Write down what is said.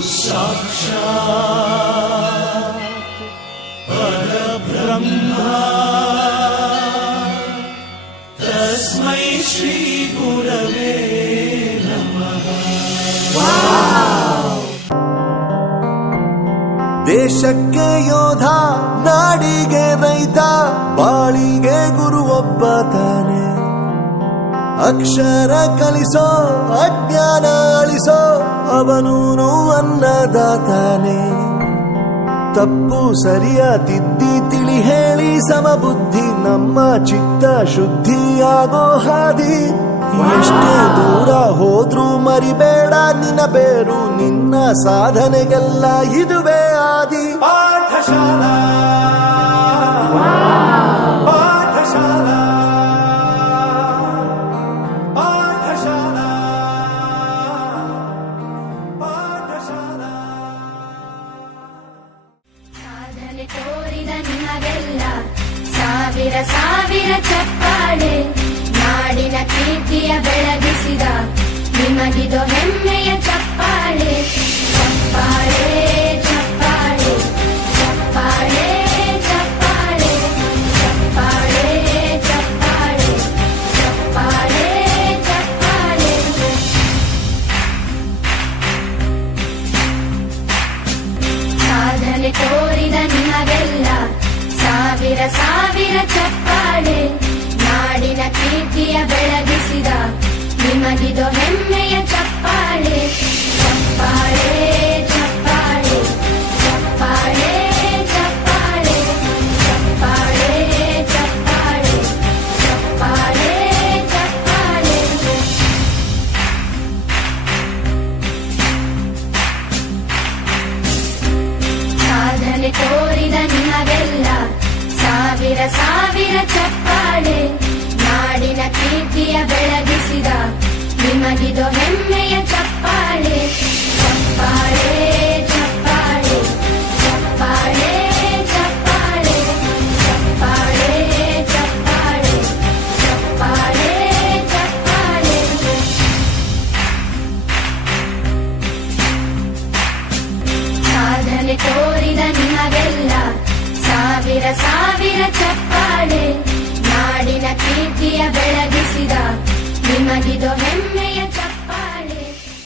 साक्षात् परब्रह्मा तस्मै श्री गुरवे नमः। ದೇಶಕ್ಕೆ ಯೋಧ, ನಾಡಿಗೆ ರೈತ, ಬಾಳಿಗೆ ಗುರು ಒಬ್ಬ ತಾನೆ. ಅಕ್ಷರ ಕಲಿಸೋ, ಅಜ್ಞಾನ ಅಳಿಸೋ, ಅವನೂನು ಅನ್ನದಾತಾನೆ. ತಪ್ಪು ಸರಿಯ ತಿದ್ದಿ ತಿಳಿ ಹೇಳಿ ಸಮಬುದ್ಧಿ, ನಮ್ಮ ಚಿತ್ತ ಶುದ್ಧಿಯಾಗೋ ಹಾದಿ. ಎಷ್ಟೇ ದೂರ ಹೋದ್ರೂ ಮರಿಬೇಡ ನಿನ್ನ ಬೇರು, ನಿನ್ನ ಸಾಧನೆಗೆಲ್ಲ ಇದುವೇ ಆದಿ. ಪಾಠಶಾಲಾ ಪಾಠಶಾಲಾ ಪಾಠಶಾಲಾ ಪಾಠಶಾಲಾ. ಸಾಧನೆ ತೋರಿದ ನಿಮಗೆಲ್ಲ ಸಾವಿರ ಸಾವಿರ ಚಪ್ಪಾಳೆ. ನಾಡಿನ ಕೀರ್ತಿಯ ಬೆಳಗಿಸಿದ ನಿಮಗಿದು ಹೆಮ್ಮೆಯ ಚಪ್ಪಾಳೆ. ಚಪ್ಪಾಳೆ ಚಪ್ಪಾಳೆ ಚಪ್ಪಾಳೆ ಚಪ್ಪಾಳೆ ಚಪ್ಪಾಳೆ ಚಪ್ಪಾಳೆ ಚಪ್ಪಾಳೆ ಚಪ್ಪಾಳೆ. ಸಾಧನೆ ತೋರಿದ ನಿಮಗೆಲ್ಲ ಸಾವಿರ ಸಾವಿರ ಚಪ್ಪಾಳೆ. ನಾಡಿನ ಕೀರ್ತಿಯ ಬೆಳಗಿಸಿದ ನಿಮಗಿದು ಹೆಮ್ಮೆಯ ಚಪ್ಪಾಳೆ. ಚಪ್ಪಾಳೆ ಚಪ್ಪಾಳೆ ಚಪ್ಪಾಳೆ ಚಪ್ಪಾಳೆ ಚಪ್ಪಾಳೆ ಚಪ್ಪಾಳೆ ಚಪ್ಪಾಳೆ ಚಪ್ಪಾಳೆ. ಸಾಧನೆ ತೋರಿದ ನಿಮಗೆಲ್ಲ ಸಾವಿರ ಸಾವಿರ ಚಪ್ಪಾಳೆ. ನಾಡಿನ ಕೀರ್ತಿಯ ಬೆಳಗಿಸಿದ ನಿಮಗಿದು ಹೆಮ್ಮೆಯ ಚಪ್ಪಾಳೆ. ಚಪ್ಪಾಳೆ ಚಪ್ಪಾಳೆ ಚಪ್ಪಾಳೆ ಚಪ್ಪಾಳೆ ಚಪ್ಪಾಳೆ ಚಪ್ಪಾಳೆ ಚಪ್ಪಾಳೆ ಚಪ್ಪಾಳೆ. ಸಾಧನೆ ತೋರಿದ ನಿಮಗೆಲ್ಲ ಸಾವಿರ ಸಾವಿರ ಚಪ್ಪಾಳೆ. ನಾಡಿನ ಕೀರ್ತಿಯ ಬೆಳಗಿಸಿದ ನಿಮಗಿದು